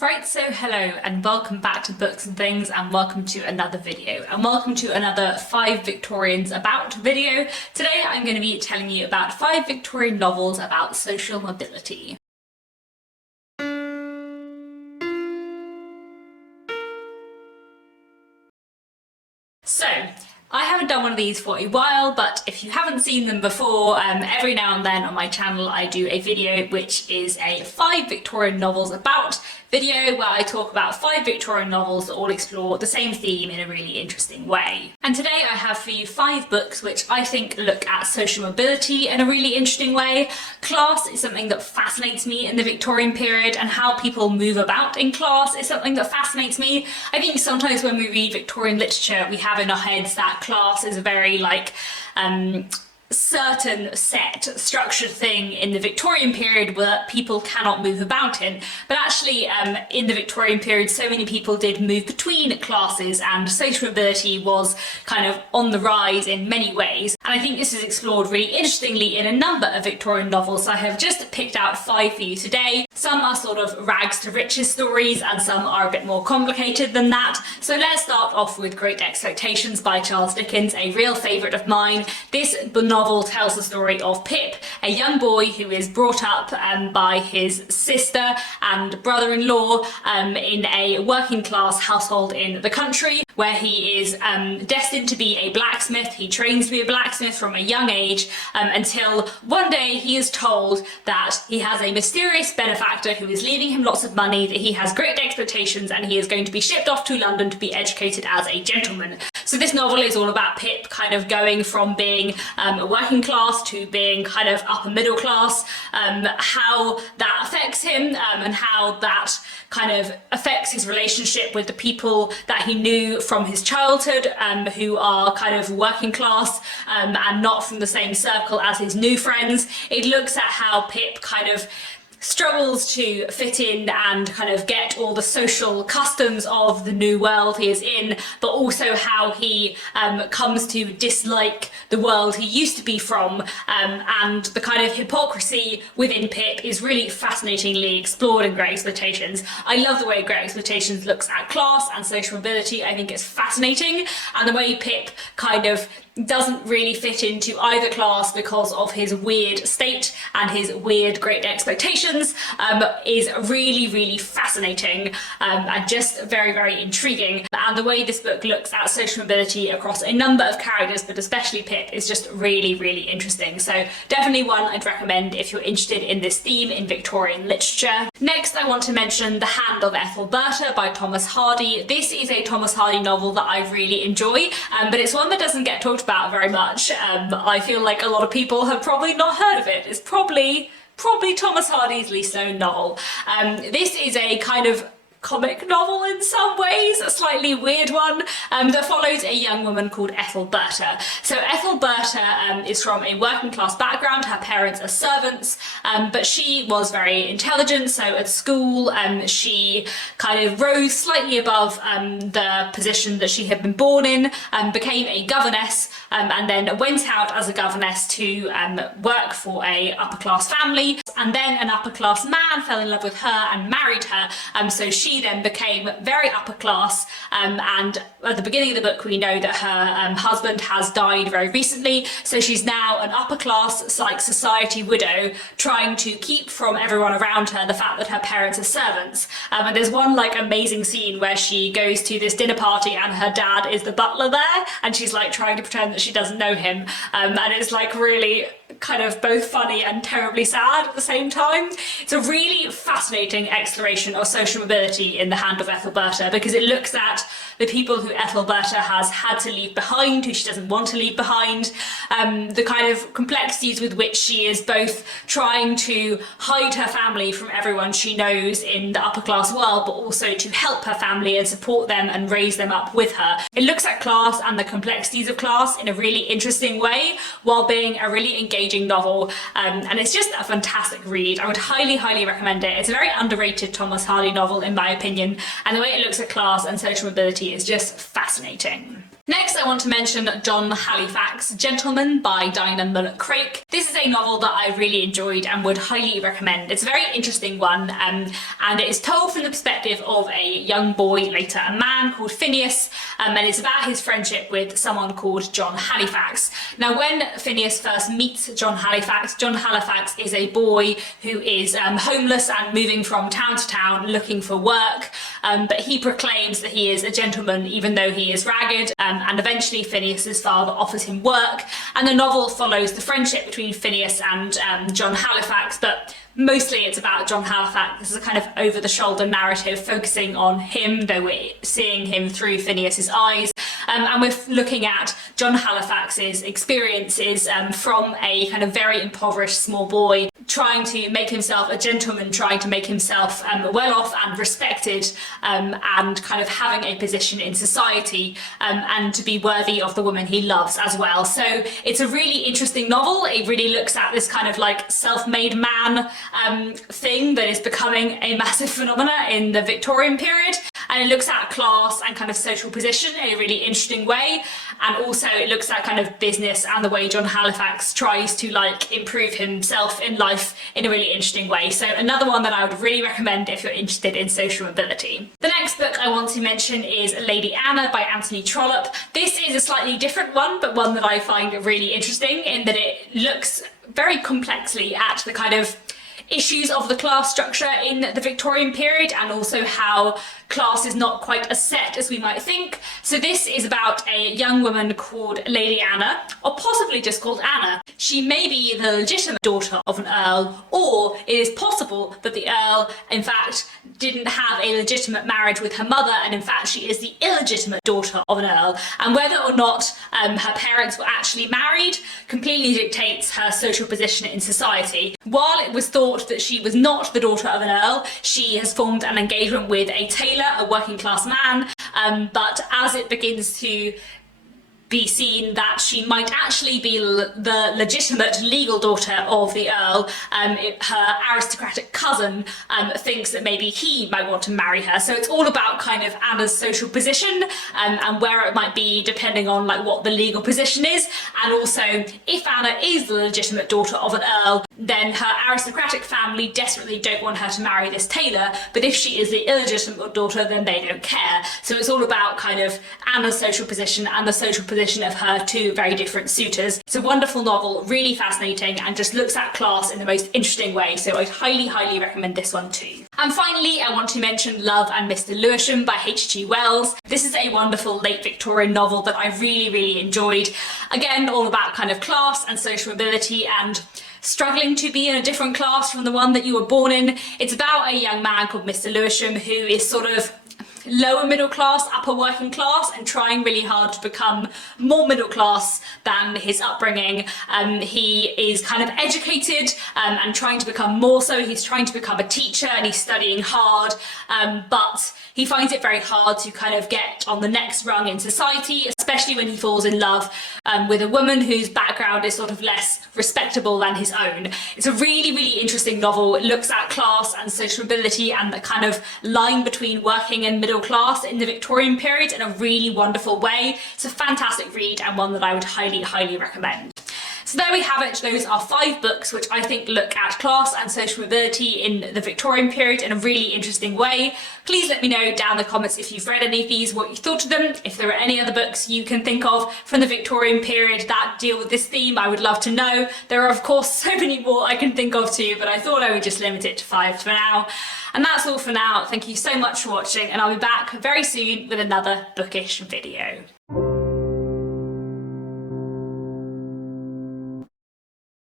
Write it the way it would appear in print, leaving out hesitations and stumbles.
Right, so hello and welcome back to Books and Things, and welcome to another video, and welcome to another 5 Victorians about video. Today I'm going to be telling you about 5 Victorian novels about social mobility. So, I haven't done one of these for a while, but if you haven't seen them before, every now and then on my channel I do a video which is a 5 Victorian novels about video where I talk about 5 Victorian novels that all explore the same theme in a really interesting way. And today I have for you 5 books which I think look at social mobility in a really interesting way. Class is something that fascinates me in the Victorian period, and how people move about in class is something that fascinates me. I think sometimes when we read Victorian literature we have in our heads that class is a very certain set structured thing in the Victorian period where people cannot move about in, but actually in the Victorian period so many people did move between classes, and social mobility was kind of on the rise in many ways, and I think this is explored really interestingly in a number of Victorian novels. So I have just picked out 5 for you today. Some are sort of rags to riches stories and some are a bit more complicated than that. So let's start off with Great Expectations by Charles Dickens, a real favourite of mine. This novel tells the story of Pip, a young boy who is brought up by his sister and brother-in-law in a working class household in the country, where he is destined to be a blacksmith. He trains to be a blacksmith from a young age until one day he is told that he has a mysterious benefactor who is leaving him lots of money, that he has great expectations, and he is going to be shipped off to London to be educated as a gentleman. So this novel is all about Pip kind of going from being a working class to being kind of upper middle class, how that affects him and how that kind of affects his relationship with the people that he knew from his childhood, who are kind of working class and not from the same circle as his new friends. It looks at how Pip kind of struggles to fit in and kind of get all the social customs of the new world he is in, but also how he comes to dislike the world he used to be from, and the kind of hypocrisy within Pip is really fascinatingly explored in Great Expectations. I love the way Great Expectations looks at class and social mobility. I think it's fascinating, and the way Pip kind of doesn't really fit into either class because of his weird state and his weird Great Expectations is really fascinating and just very intriguing. And the way this book looks at social mobility across a number of characters, but especially Pip, is just really interesting. So definitely one I'd recommend if you're interested in this theme in Victorian literature. Next I want to mention The Hand of Ethelberta by Thomas Hardy. This is a Thomas Hardy novel that I really enjoy, but it's one that doesn't get talked about very much. I feel like a lot of people have probably not heard of it. It's probably Thomas Hardy's least known novel. This is a kind of comic novel in some ways, a slightly weird one, that follows a young woman called Ethelberta. So Ethelberta is from a working class background. Her parents are servants, but she was very intelligent, so at school she kind of rose slightly above the position that she had been born in, became a governess, and then went out as a governess to work for a upper class family, and then an upper class man fell in love with her and married her, so she then became very upper class, and at the beginning of the book we know that her husband has died very recently, so she's now an upper class like society widow trying to keep from everyone around her the fact that her parents are servants. And there's one like amazing scene where she goes to this dinner party and her dad is the butler there, and she's like trying to pretend that she doesn't know him, and it's like really kind of both funny and terribly sad at the same time. It's a really fascinating exploration of social mobility in The Hand of Ethelberta, because it looks at the people who Ethelberta has had to leave behind, who she doesn't want to leave behind, the kind of complexities with which she is both trying to hide her family from everyone she knows in the upper class world, but also to help her family and support them and raise them up with her. It looks at class and the complexities of class in a really interesting way, while being a really engaging novel, and it's just a fantastic read. I would highly recommend it. It's a very underrated Thomas Hardy novel in my opinion, and the way it looks at class and social mobility is just fascinating. Next, I want to mention John Halifax, Gentleman by Dinah Mulock-Craik. This is a novel that I really enjoyed and would highly recommend. It's a very interesting one, and it is told from the perspective of a young boy, later a man, called Phineas, and it's about his friendship with someone called John Halifax. Now, when Phineas first meets John Halifax is a boy who is homeless and moving from town to town looking for work, but he proclaims that he is a gentleman even though he is ragged, and eventually Phineas's father offers him work, and the novel follows the friendship between Phineas and John Halifax, but mostly it's about John Halifax. This is a kind of over-the-shoulder narrative focusing on him, though we're seeing him through Phineas's eyes. And we're looking at John Halifax's experiences from a kind of very impoverished small boy, trying to make himself a gentleman, trying to make himself well off and respected, and kind of having a position in society, and to be worthy of the woman he loves as well. So it's a really interesting novel. It really looks at this kind of like self-made man thing that is becoming a massive phenomena in the Victorian period, and it looks at class and kind of social position in a really interesting way, and also it looks at kind of business and the way John Halifax tries to like improve himself in life in a really interesting way. So another one that I would really recommend if you're interested in social mobility. The next book I want to mention is Lady Anna by Anthony Trollope. This is a slightly different one, but one that I find really interesting in that it looks very complexly at the kind of issues of the class structure in the Victorian period, and also how class is not quite as set as we might think. So this is about a young woman called Lady Anna, or possibly just called Anna. She may be the legitimate daughter of an earl, or it is possible that the earl in fact didn't have a legitimate marriage with her mother, and in fact she is the illegitimate daughter of an earl, and whether or not her parents were actually married completely dictates her social position in society. While it was thought that she was not the daughter of an earl, she has formed an engagement with a tailor, a working class man, but as it begins to be seen that she might actually be the legitimate legal daughter of the Earl, her aristocratic cousin thinks that maybe he might want to marry her. So it's all about kind of Anna's social position, and where it might be depending on like what the legal position is, and also if Anna is the legitimate daughter of an Earl, then her aristocratic family desperately don't want her to marry this tailor, but if she is the illegitimate daughter, then they don't care. So it's all about kind of Anna's social position and the social position of her two very different suitors. It's a wonderful novel, really fascinating, and just looks at class in the most interesting way, so I'd highly recommend this one too. And finally, I want to mention Love and Mr Lewisham by H.G. Wells. This is a wonderful late Victorian novel that I really enjoyed. Again, all about kind of class and social mobility and struggling to be in a different class from the one that you were born in. It's about a young man called Mr Lewisham who is sort of lower middle class, upper working class, and trying really hard to become more middle class than his upbringing. He is kind of educated and trying to become more so. He's trying to become a teacher and he's studying hard, but he finds it very hard to kind of get on the next rung in society, especially when he falls in love with a woman whose background is sort of less respectable than his own. It's a really interesting novel. It looks at class and social mobility and the kind of line between working and middle class in the Victorian period in a really wonderful way. It's a fantastic read and one that I would highly recommend. So there we have it. Those are 5 books which I think look at class and social mobility in the Victorian period in a really interesting way. Please let me know down in the comments if you've read any of these, what you thought of them. If there are any other books you can think of from the Victorian period that deal with this theme, I would love to know. There are of course so many more I can think of too, but I thought I would just limit it to 5 for now. And that's all for now. Thank you so much for watching, and I'll be back very soon with another bookish video.